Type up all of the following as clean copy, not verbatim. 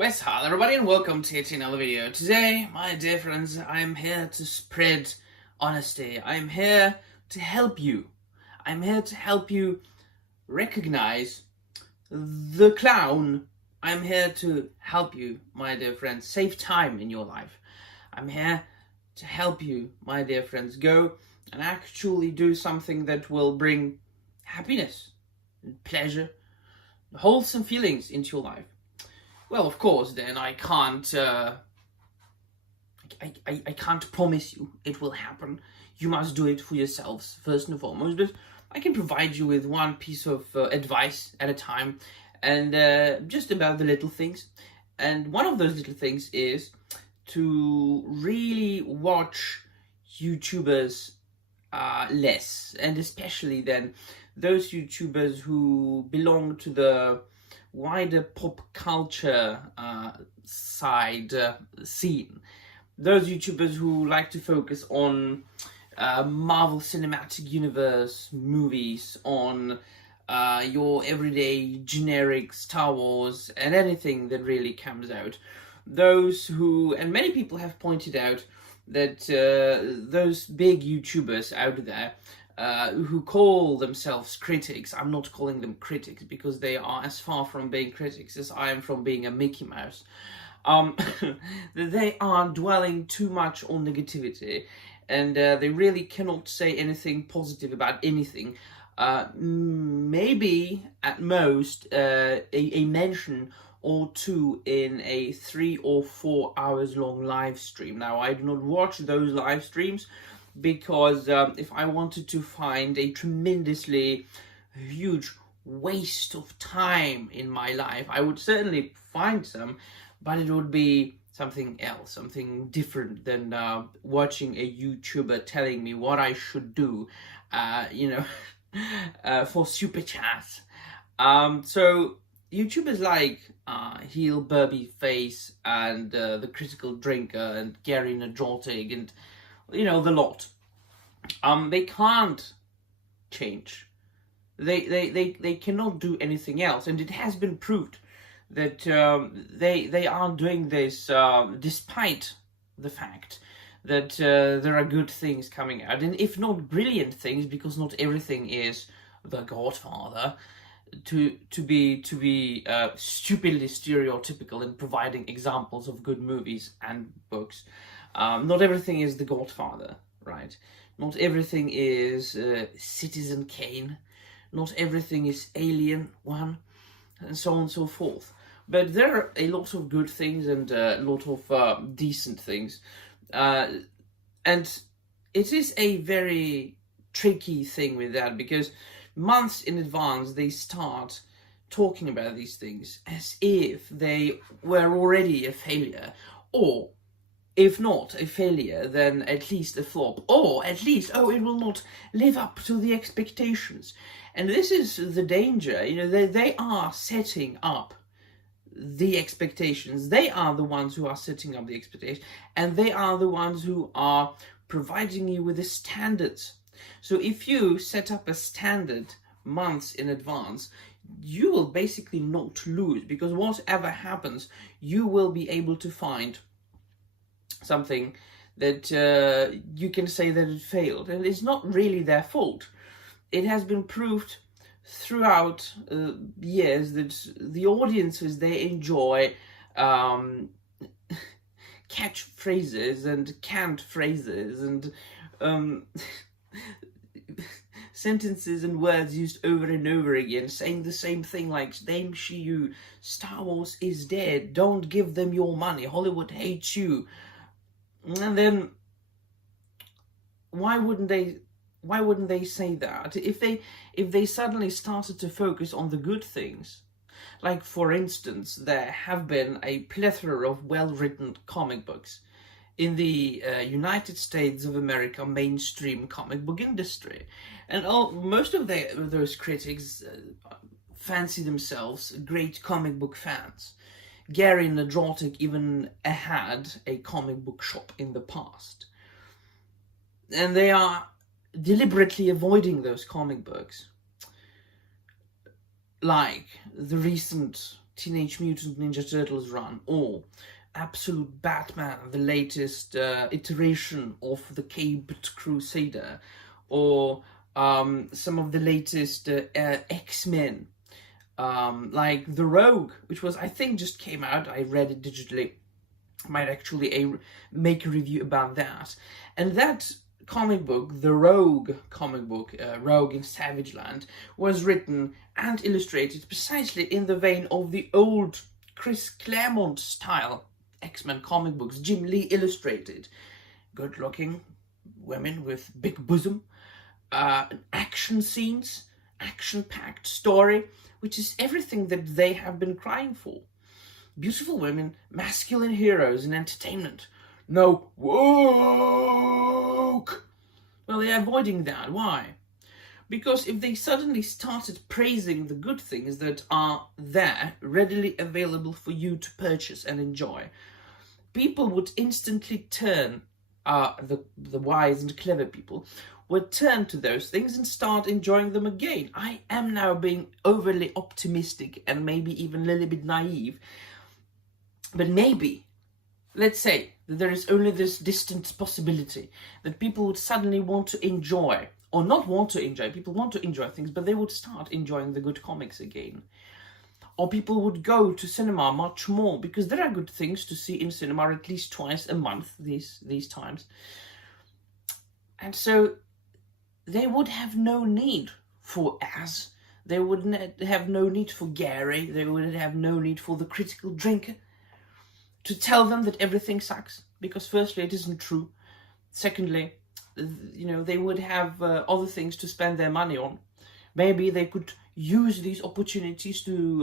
Wes, hi everybody and welcome to yet another video. Today, my dear friends, I'm here to spread honesty. I'm here to help you. I'm here to help you recognize the clown. I'm here to help you, my dear friends, save time in your life. I'm here to help you, my dear friends, go and actually do something that will bring happiness and pleasure, wholesome feelings into your life. Well, of course, then I can't promise you it will happen. You must do it for yourselves, first and foremost. But I can provide you with one piece of advice at a time, and just about the little things. And one of those little things is to really watch YouTubers less, and especially then those YouTubers who belong to the wider pop culture scene. Those YouTubers who like to focus on Marvel Cinematic Universe movies, on your everyday generic Star Wars and anything that really comes out. Those who, and many people have pointed out that those big YouTubers out there who call themselves critics, I'm not calling them critics because they are as far from being critics as I am from being a Mickey Mouse. They are dwelling too much on negativity, and they really cannot say anything positive about anything. Maybe at most a mention or two in a 3 or 4 hours long live stream. Now, I do not watch those live streams because if I wanted to find a tremendously huge waste of time in my life, I would certainly find some, but it would be something else, something different than watching a YouTuber telling me what I should do, for super chats. So YouTubers like Heel Burby Face and The Critical Drinker and Gary Nadrotic and the lot. They can't change. They cannot do anything else, and it has been proved that they are doing this despite the fact that there are good things coming out, and if not brilliant things, because not everything is The Godfather. To be stupidly stereotypical in providing examples of good movies and books. Not everything is The Godfather, right? Not everything is Citizen Kane. Not everything is Alien 1, and so on and so forth. But there are a lot of good things and a lot of decent things. And it is a very tricky thing with that, because months in advance they start talking about these things as if they were already a failure, or if not a failure, then at least a flop, or at least, it will not live up to the expectations. And this is the danger. They are setting up the expectations. They are the ones who are setting up the expectations, and they are the ones who are providing you with the standards. So if you set up a standard months in advance, you will basically not lose, because whatever happens, you will be able to find something that you can say that it failed, and it's not really their fault. It has been proved throughout years that the audiences, they enjoy catchphrases and canned phrases and sentences and words used over and over again, saying the same thing, like, "Name she you, Star Wars is dead, don't give them your money, Hollywood hates you." And then why wouldn't they say that if they suddenly started to focus on the good things? Like, for instance, there have been a plethora of well-written comic books in the United States of America mainstream comic book industry, and most of those critics fancy themselves great comic book fans. Gary Nadrotic even had a comic book shop in the past, and they are deliberately avoiding those comic books, like the recent Teenage Mutant Ninja Turtles run, or Absolute Batman, the latest iteration of the Caped Crusader, or some of the latest X-Men, like The Rogue, which was, I think, just came out. I read it digitally. Might actually make a review about that. And that comic book, the Rogue comic book, Rogue in Savage Land, was written and illustrated precisely in the vein of the old Chris Claremont style X-Men comic books. Jim Lee illustrated. Good-looking women with big bosom, action scenes, action-packed story, which is everything that they have been crying for. Beautiful women, masculine heroes in entertainment. No woke! Well, they're avoiding that. Why? Because if they suddenly started praising the good things that are there, readily available for you to purchase and enjoy, people would instantly turn, the wise and clever people, would turn to those things and start enjoying them again. I am now being overly optimistic and maybe even a little bit naive, but maybe, let's say, that there is only this distant possibility that people would suddenly want to enjoy, or not want to enjoy, people want to enjoy things, but they would start enjoying the good comics again. Or people would go to cinema much more, because there are good things to see in cinema at least twice a month these times. And so they would have no need for Az, they would have no need for Gary, they would have no need for the critical drinker to tell them that everything sucks, because firstly, it isn't true. Secondly, they would have other things to spend their money on. Maybe they could use these opportunities to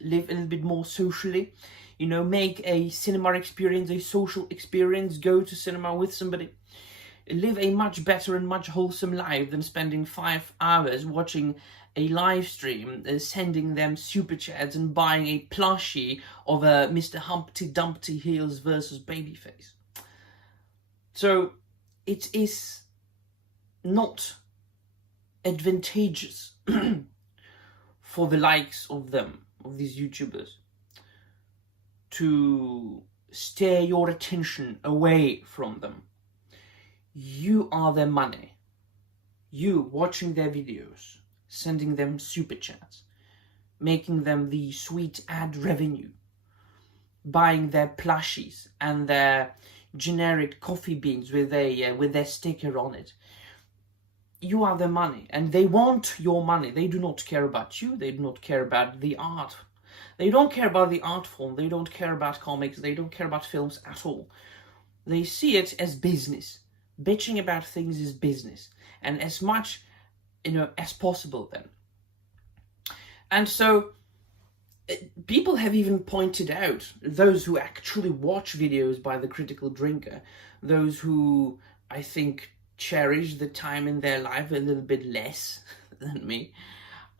live a little bit more socially, make a cinema experience, a social experience, go to cinema with somebody, live a much better and much wholesome life than spending 5 hours watching a live stream, sending them super chats and buying a plushie of a Mr. Humpty Dumpty Heels versus Babyface. So it is not advantageous for the likes of these YouTubers, to steer your attention away from them. You are their money. You watching their videos, sending them super chats, making them the sweet ad revenue, buying their plushies and their generic coffee beans with their sticker on it. You are their money, and they want your money. They do not care about you. They do not care about the art. They don't care about the art form. They don't care about comics. They don't care about films at all. They see it as business. Bitching about things is business, and as much as possible then. And so people have even pointed out, those who actually watch videos by the critical drinker, those who I think cherish the time in their life a little bit less than me,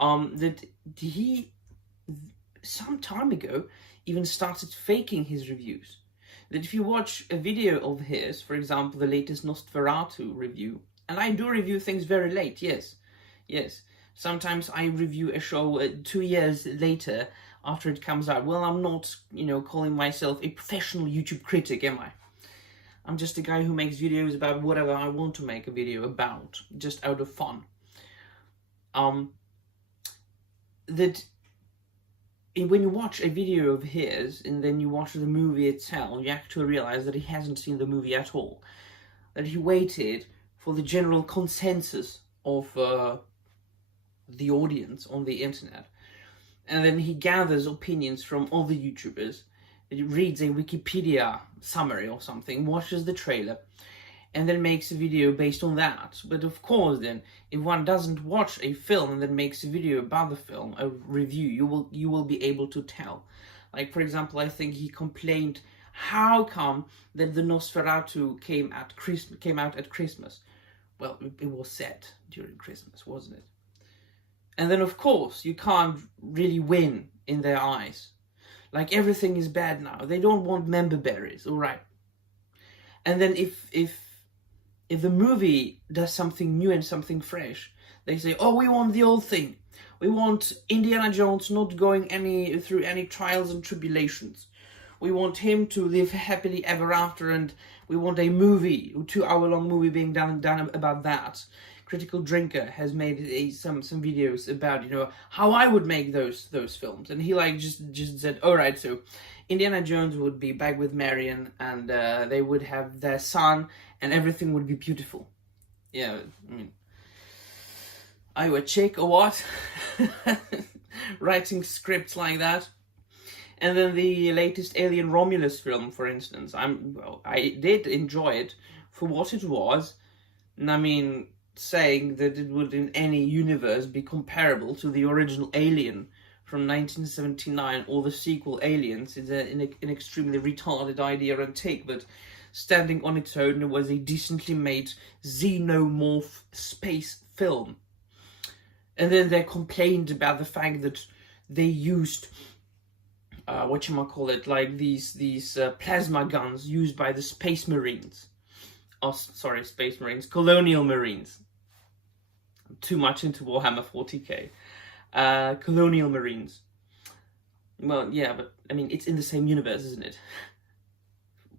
that he some time ago even started faking his reviews. That if you watch a video of his, for example the latest Nosferatu review, and I do review things very late, yes, sometimes I review a show 2 years later after it comes out. Well, I'm not, calling myself a professional YouTube critic, am I? I'm just a guy who makes videos about whatever I want to make a video about, just out of fun. That when you watch a video of his and then you watch the movie itself, you actually realize that he hasn't seen the movie at all. That he waited for the general consensus of the audience on the internet. And then he gathers opinions from other YouTubers, he reads a Wikipedia summary or something, watches the trailer, and then makes a video based on that. But of course then, if one doesn't watch a film and then makes a video about the film, a review, you will be able to tell. Like, for example, I think he complained, how come that the Nosferatu came out at Christmas? Well, it was set during Christmas, wasn't it? And then, of course, you can't really win in their eyes. Like, everything is bad now. They don't want member berries, all right. And then if the movie does something new and something fresh, They say, oh, we want the old thing. We want Indiana Jones not going through any trials and tribulations. We want him to live happily ever after, and we want a movie, a 2-hour-long movie being done about that. Critical Drinker has made some videos about, you know, how I would make those films, and he like just said, all right, so Indiana Jones would be back with Marion, and they would have their son, and everything would be beautiful. Yeah, I mean, are you a chick or what? Writing scripts like that. And then the latest Alien Romulus film, for instance, I did enjoy it for what it was. And I mean, saying that it would in any universe be comparable to the original Alien from 1979 or the sequel Aliens is an extremely retarded idea and take, but standing on its own, it was a decently made xenomorph space film. And then they complained about the fact that they used like these plasma guns used by the Space Marines. Oh, sorry, Space Marines, Colonial Marines. I'm too much into Warhammer 40k. Colonial Marines. Well, yeah, but I mean, it's in the same universe, isn't it?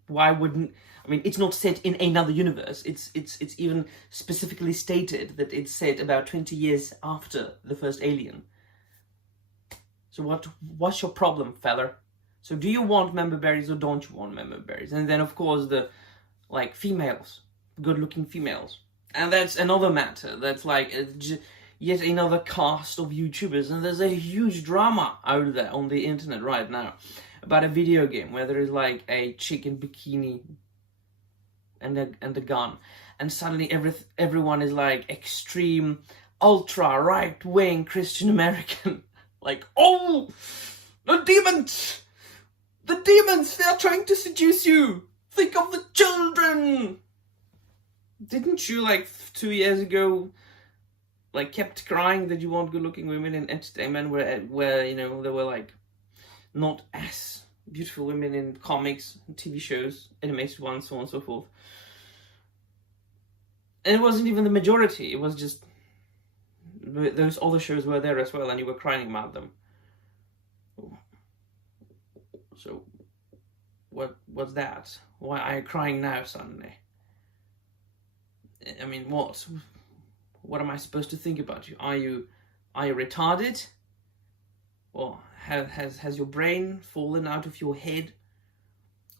Why wouldn't... I mean, it's not set in another universe. It's even specifically stated that it's set about 20 years after the first Alien. So what's your problem, fella? So do you want member berries or don't you want member berries? And then, of course, the, like, females. Good-looking females. And that's another matter. That's, like, yet another cast of YouTubers. And there's a huge drama out there on the internet right now about a video game where there is, like, a chick in bikini and a gun. And suddenly everyone is, like, extreme, ultra, right-wing Christian American. Like, oh, the demons! The demons, they are trying to seduce you! Think of the children! Didn't you, like, 2 years ago, like, kept crying that you want good-looking women in entertainment where, you know, there were, like, not as beautiful women in comics, TV shows, animated ones, so on and so forth. And it wasn't even the majority, it was just... those other shows were there as well, and you were crying about them. So, what's that? Why are you crying now suddenly? I mean, what? What am I supposed to think about you? Are you retarded? Or has your brain fallen out of your head?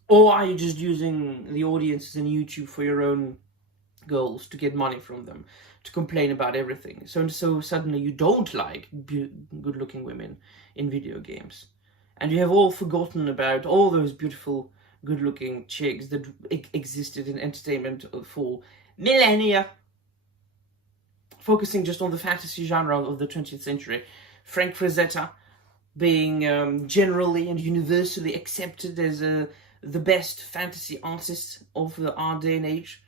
Or are you just using the audiences in YouTube for your own goals, to get money from them, to complain about everything? So suddenly you don't like good-looking women in video games, and you have all forgotten about all those beautiful, good-looking chicks that existed in entertainment for millennia, focusing just on the fantasy genre of the 20th century. Frank Frazetta being generally and universally accepted as the best fantasy artist of our day and age,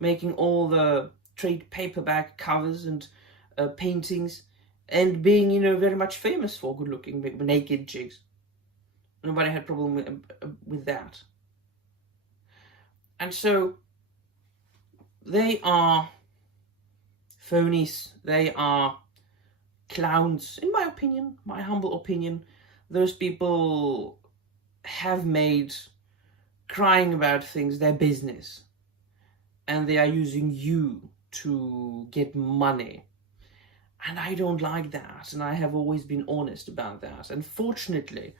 making all the trade paperback covers and paintings, and being, you know, very much famous for good-looking naked chicks. Nobody had a problem with that. And so they are phonies. They are clowns, in my opinion, my humble opinion. Those people have made crying about things their business, and they are using you to get money. And I don't like that, and I have always been honest about that. And fortunately,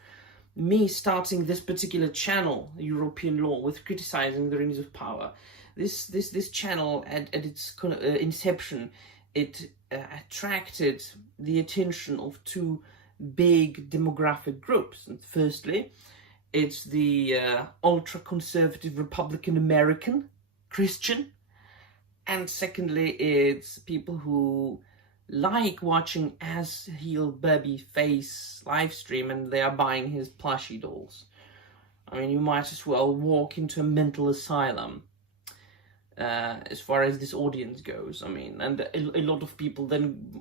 me starting this particular channel, European Law, with criticizing the Rings of Power, this channel at its inception, it attracted the attention of two big demographic groups. And firstly, it's the ultra-conservative Republican American Christian, and secondly, it's people who like watching As-Heel Babyface live stream, and they are buying his plushie dolls. I mean, you might as well walk into a mental asylum as far as this audience goes. I mean, and a lot of people then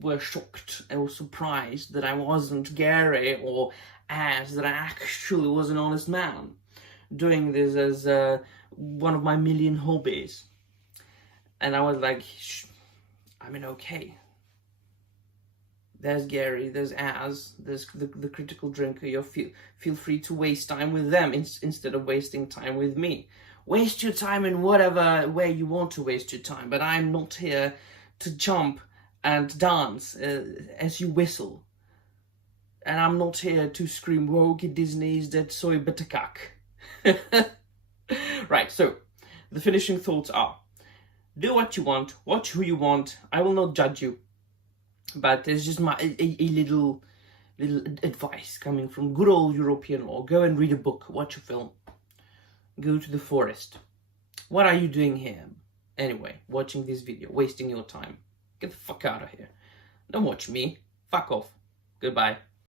were shocked or surprised that I wasn't Gary, or that I actually was an honest man, doing this as one of my million hobbies. And I was like, I mean, okay. There's Gary, there's Az, there's the critical drinker. You feel free to waste time with them instead of wasting time with me. Waste your time in whatever way you want to waste your time, but I'm not here to jump and dance as you whistle. And I'm not here to scream, woke Disney's that soy buttercock. Right, so the finishing thoughts are, do what you want, watch who you want, I will not judge you. But there's just a little advice coming from good old European law. Go and read a book, watch a film, go to the forest. What are you doing here? Anyway, watching this video, wasting your time. Get the fuck out of here. Don't watch me. Fuck off. Goodbye.